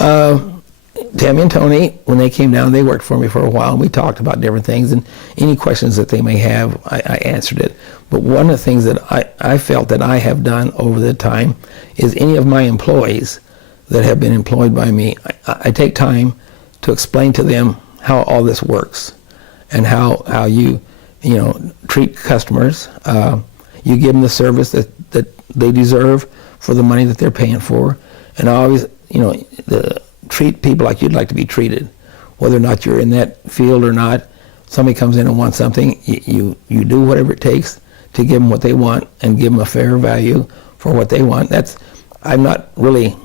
Tammy and Tony, when they came down, they worked for me for a while, and we talked about different things, and any questions that they may have, I answered it. But one of the things that I felt that I have done over the time is any of my employees that have been employed by me, I take time to explain to them how all this works and how you treat customers. You give them the service that they deserve for the money that they're paying for, and I always, treat people like you'd like to be treated, whether or not you're in that field or not. Somebody comes in and wants something, you do whatever it takes to give them what they want and give them a fair value for what they want. I'm not really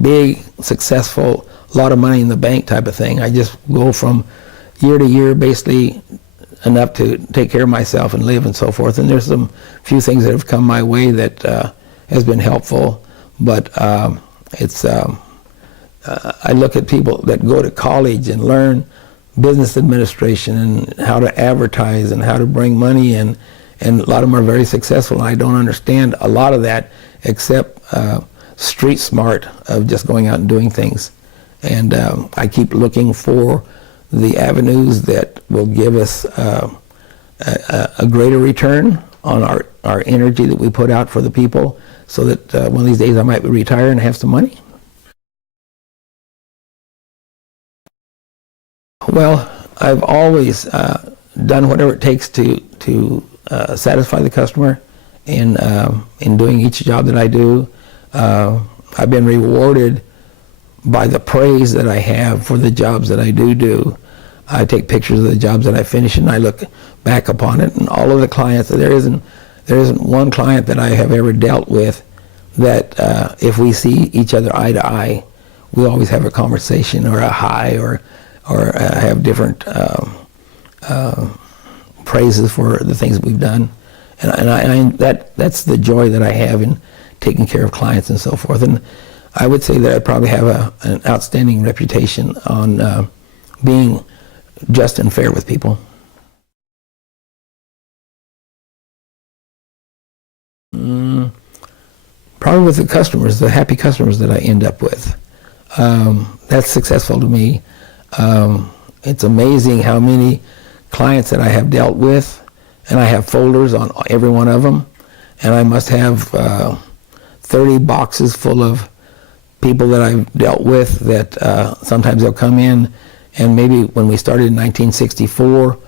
big, successful, a lot of money in the bank type of thing. I just go from year to year, basically enough to take care of myself and live and so forth. And there's some few things that have come my way that has been helpful, but I look at people that go to college and learn business administration and how to advertise and how to bring money in, and a lot of them are very successful, and I don't understand a lot of that except street smart of just going out and doing things. And I keep looking for the avenues that will give us a greater return on our energy that we put out for the people, so that one of these days I might retire and have some money. Well, I've always done whatever it takes to satisfy the customer in doing each job that I do. I've been rewarded by the praise that I have for the jobs that I do. I take pictures of the jobs that I finish, and I look back upon it, and all of the clients, there isn't one client that I have ever dealt with that if we see each other eye to eye, we always have a conversation or a hi or have different praises for the things that we've done, and that's the joy that I have in taking care of clients and so forth. And I would say that I probably have an outstanding reputation on being just and fair with people. Probably with the customers, the happy customers that I end up with. That's successful to me. It's amazing how many clients that I have dealt with, and I have folders on every one of them, and I must have 30 boxes full of people that I've dealt with that sometimes they'll come in, and maybe when we started in 1964,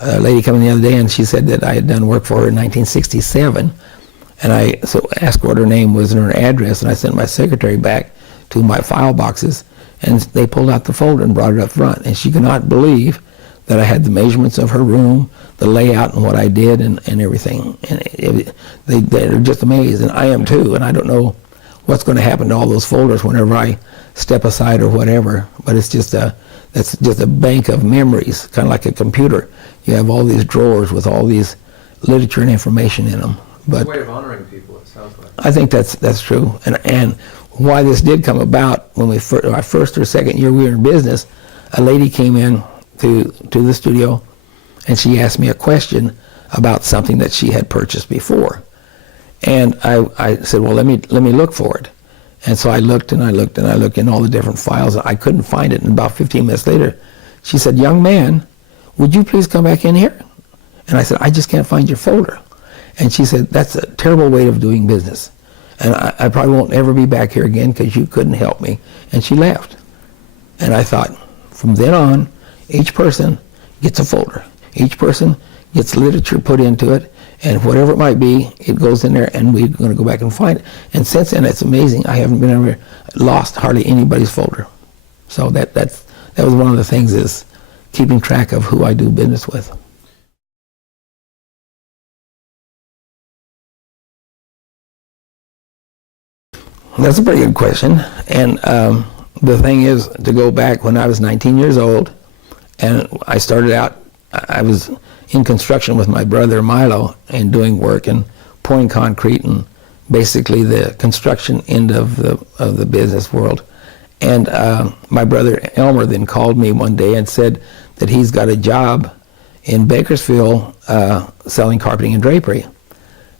a lady came in the other day and she said that I had done work for her in 1967, and I asked what her name was and her address, and I sent my secretary back to my file boxes, and they pulled out the folder and brought it up front, and she could not believe that I had the measurements of her room, the layout and what I did and everything. And they're just amazed, and I am too, and I don't know what's going to happen to all those folders whenever I step aside or whatever, but it's just that's just a bank of memories, kind of like a computer. You have all these drawers with all these literature and information in them. But it's a way of honoring people, it sounds like. I think that's true, and why this did come about, when our first or second year we were in business, a lady came in to the studio, and she asked me a question about something that she had purchased before, and I said, well, let me look for it. And so I looked and I looked and I looked in all the different files. I couldn't find it, and about 15 minutes later, she said, young man, would you please come back in here? And I said, I just can't find your folder. And she said, that's a terrible way of doing business, and I probably won't ever be back here again because you couldn't help me. And she left. And I thought, from then on, each person gets a folder. Each person gets literature put into it, and whatever it might be, it goes in there, and we're going to go back and find it. And since then, it's amazing. I haven't been ever lost hardly anybody's folder. So that was one of the things, is keeping track of who I do business with. That's a pretty good question. And the thing is, to go back when I was 19 years old, and I started out, I was in construction with my brother Milo and doing work and pouring concrete and basically the construction end of the business world. And my brother Elmer then called me one day and said that he's got a job in Bakersfield selling carpeting and drapery,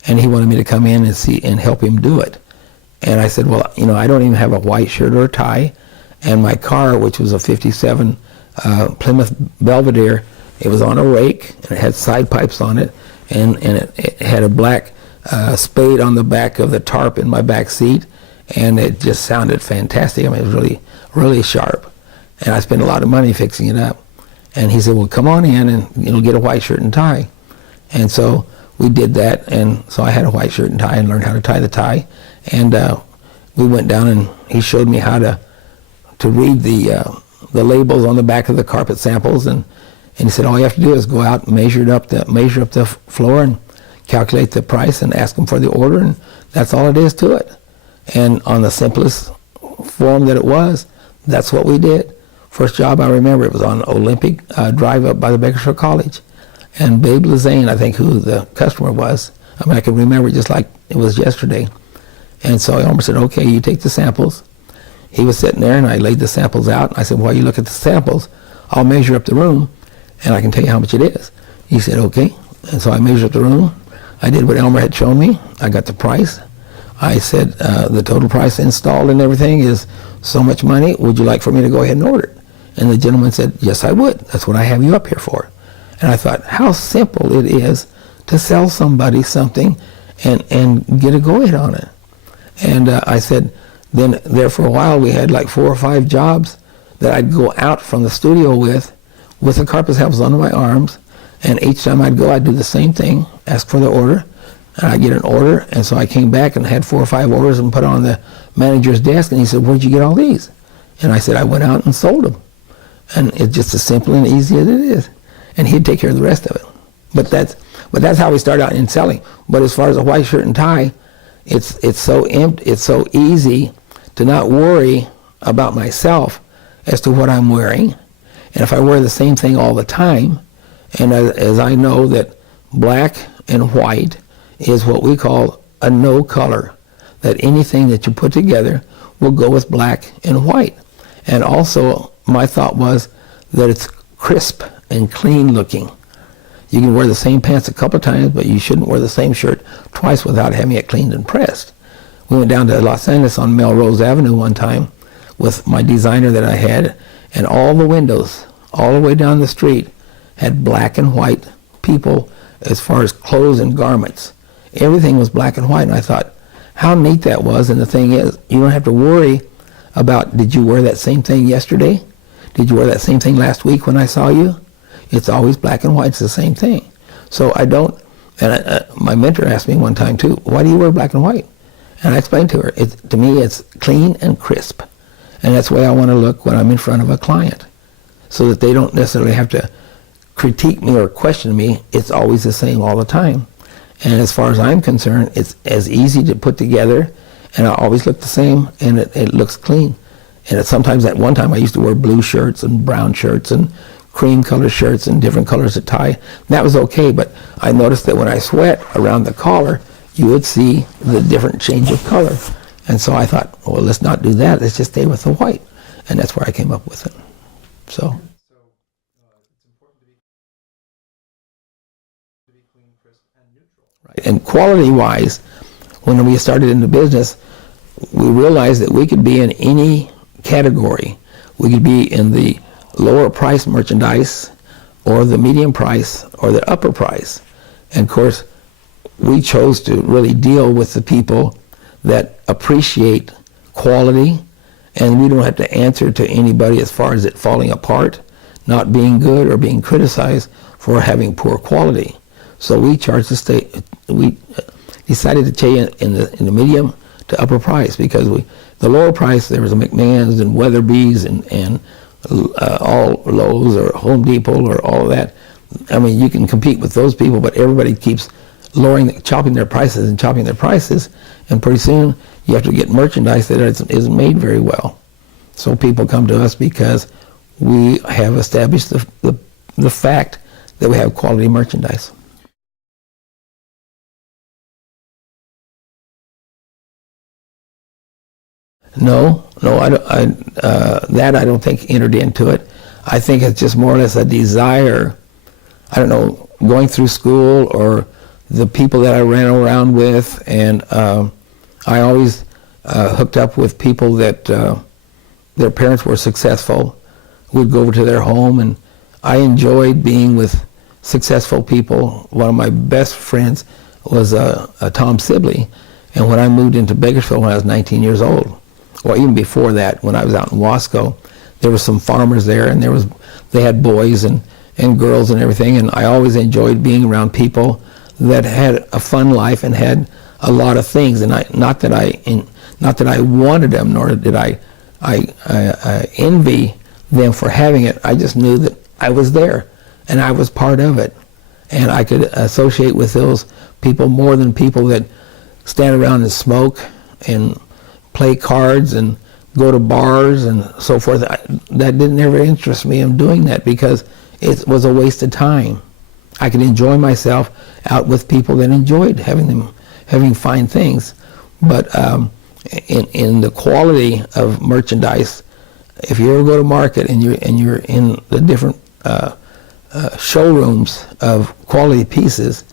and he wanted me to come in and help him do it. And I said, well, I don't even have a white shirt or a tie, And my car, which was a 57 Plymouth Belvedere, it was on a rake, and it had side pipes on it, and it had a black spade on the back of the tarp in my back seat, and it just sounded fantastic. I mean, it was really, really sharp. And I spent a lot of money fixing it up. And he said, well, come on in and get a white shirt and tie. And so we did that, and so I had a white shirt and tie and learned how to tie the tie. And we went down, and he showed me how to read the labels on the back of the carpet samples, and he said all you have to do is go out and measure up the floor and calculate the price and ask them for the order, and that's all it is to it. And on the simplest form that it was, that's what we did. First job I remember, it was on Olympic Drive up by the Bakersfield College, and Babe Lazane, I think who the customer was, I mean I can remember it just like it was yesterday. And so Elmer said, okay, you take the samples. He was sitting there, and I laid the samples out. I said, while you look at the samples, I'll measure up the room, and I can tell you how much it is. He said, okay. And so I measured up the room. I did what Elmer had shown me. I got the price. I said, the total price installed and everything is so much money. Would you like for me to go ahead and order it? And the gentleman said, yes, I would. That's what I have you up here for. And I thought, how simple it is to sell somebody something and get a go-ahead on it. And I said, then there for a while we had like 4 or 5 jobs that I'd go out from the studio with the carpet samples under my arms, and each time I'd go I'd do the same thing, ask for the order, and I'd get an order. And so I came back and had 4 or 5 orders and put on the manager's desk, and he said, where'd you get all these? And I said, I went out and sold them. And it's just as simple and easy as it is. And he'd take care of the rest of it. But that's how we started out in selling. But as far as a white shirt and tie, it's so easy to not worry about myself as to what I'm wearing. And if I wear the same thing all the time, and as I know that black and white is what we call a no color, that anything that you put together will go with black and white. And also my thought was that it's crisp and clean looking. You can wear the same pants a couple of times, but you shouldn't wear the same shirt twice without having it cleaned and pressed. We went down to Los Angeles on Melrose Avenue one time with my designer that I had, and all the windows all the way down the street had black and white people as far as clothes and garments. Everything was black and white, and I thought how neat that was. And the thing is, you don't have to worry about, did you wear that same thing yesterday? Did you wear that same thing last week when I saw you? It's always black and white. It's the same thing. So I don't, and my mentor asked me one time too, why do you wear black and white? And I explained to her, to me it's clean and crisp. And that's the way I want to look when I'm in front of a client, so that they don't necessarily have to critique me or question me. It's always the same all the time. And as far as I'm concerned, it's as easy to put together, and I always look the same, and it looks clean. And sometimes at one time I used to wear blue shirts and brown shirts and cream color shirts and different colors of tie. And that was okay, but I noticed that when I sweat around the collar, you would see the different change of color. And so I thought, well, let's not do that. Let's just stay with the white. And that's where I came up with it. So it's important to be clean, crisp, and neutral. right. And quality-wise, when we started in the business, we realized that we could be in any category. We could be in the lower price merchandise, or the medium price, or the upper price. And of course, we chose to really deal with the people that appreciate quality, and we don't have to answer to anybody as far as it falling apart, not being good, or being criticized for having poor quality. So we we decided to stay in the medium to upper price, because the lower price, there was a McMahon's and Weatherby's and all Lowe's or Home Depot or all of that. I mean, you can compete with those people, but everybody keeps chopping their prices, and pretty soon you have to get merchandise that isn't made very well. So people come to us because we have established the fact that we have quality merchandise. No, I don't think entered into it. I think it's just more or less a desire. I don't know, going through school or the people that I ran around with, and I always hooked up with people that their parents were successful. We'd go over to their home, and I enjoyed being with successful people. One of my best friends was Tom Sibley, and when I moved into Bakersfield when I was 19 years old, or even before that, when I was out in Wasco, there were some farmers there, and they had boys and girls and everything, and I always enjoyed being around people that had a fun life and had a lot of things. And not that I wanted them, nor did I envy them for having it. I just knew that I was there, and I was part of it, and I could associate with those people more than people that stand around and smoke and play cards and go to bars and so forth. That didn't ever interest me in doing that, because it was a waste of time. I could enjoy myself out with people that enjoyed having fine things. But in the quality of merchandise, if you ever go to market and you're in the different showrooms of quality pieces,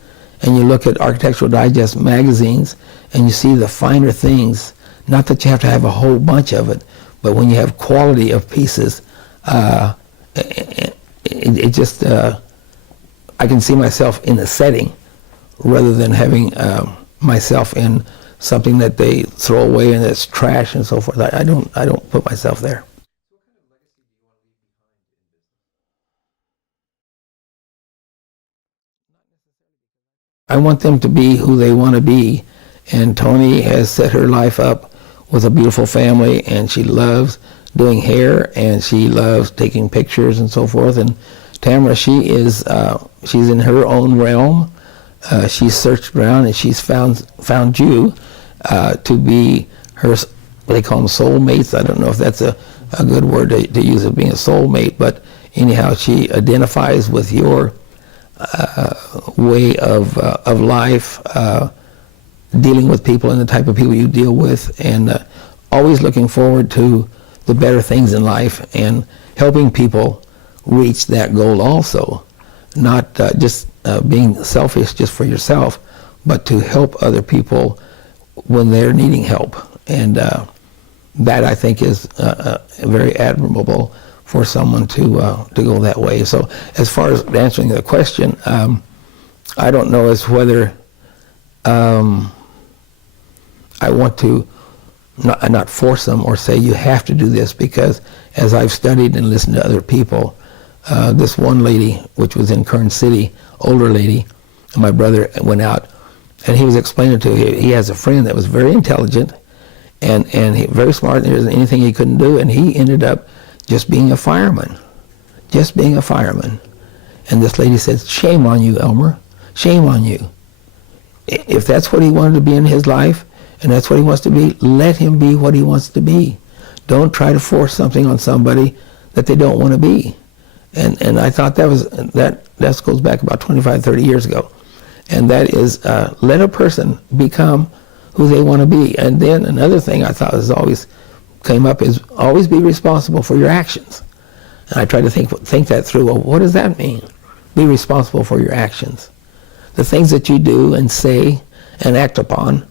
and you look at Architectural Digest magazines and you see the finer things, not that you have to have a whole bunch of it, but when you have quality of pieces, it just, I can see myself in a setting rather than having myself in something that they throw away and that's trash and so forth. I don't put myself there. I want them to be who they want to be, and Tony has set her life up with a beautiful family, and she loves doing hair, and she loves taking pictures and so forth. And Tamara, she's in her own realm. She's searched around, and she's found you to be her, what they call them, soulmates. I don't know if that's a good word to use, of being a soulmate, but anyhow, she identifies with your way of life, dealing with people and the type of people you deal with, and always looking forward to the better things in life and helping people reach that goal also. Not just being selfish just for yourself, but to help other people when they're needing help. And that, I think, is very admirable for someone to go that way. So as far as answering the question, I don't know as whether I want to not force them or say you have to do this, because as I've studied and listened to other people, this one lady, which was in Kern City, older lady, and my brother went out, and he was explaining to her, he has a friend that was very intelligent and very smart, and there wasn't anything he couldn't do, and he ended up just being a fireman. And this lady said, "Shame on you, Elmer, shame on you. If that's what he wanted to be in his life, and that's what he wants to be, let him be what he wants to be. Don't try to force something on somebody that they don't want to be." And I thought that goes back about 25, 30 years ago. And that is, let a person become who they want to be. And then another thing I thought was always came up is always be responsible for your actions. And I tried to think that through. Well, what does that mean? Be responsible for your actions. The things that you do and say and act upon,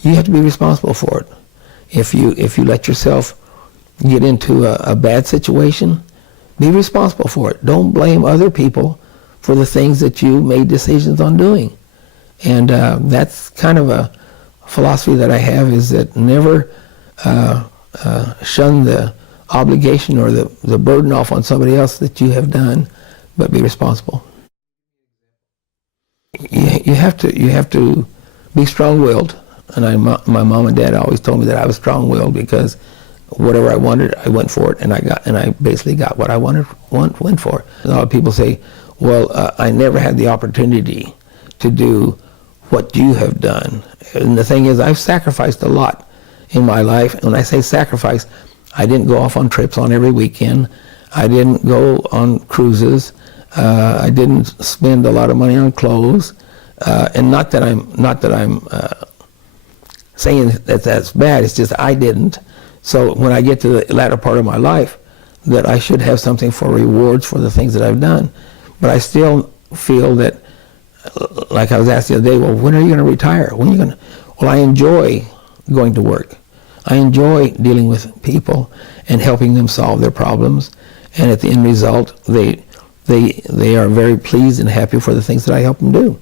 you have to be responsible for it. If you let yourself get into a bad situation, be responsible for it. Don't blame other people for the things that you made decisions on doing. And that's kind of a philosophy that I have, is that never shun the obligation or the burden off on somebody else that you have done, but be responsible. You have to be strong-willed. And my mom and dad always told me that I was strong-willed, because whatever I wanted, I went for it, and I basically got what I went for. A lot of people say, well, I never had the opportunity to do what you have done. And the thing is, I've sacrificed a lot in my life. And when I say sacrifice, I didn't go off on trips on every weekend. I didn't go on cruises. I didn't spend a lot of money on clothes. And not that I'm saying that that's bad. It's just I didn't. So when I get to the latter part of my life, that I should have something for rewards for the things that I've done. But I still feel that, like I was asked the other day, well, when are you going to retire? When are you going to? Well, I enjoy going to work. I enjoy dealing with people and helping them solve their problems. And at the end result, they are very pleased and happy for the things that I help them do.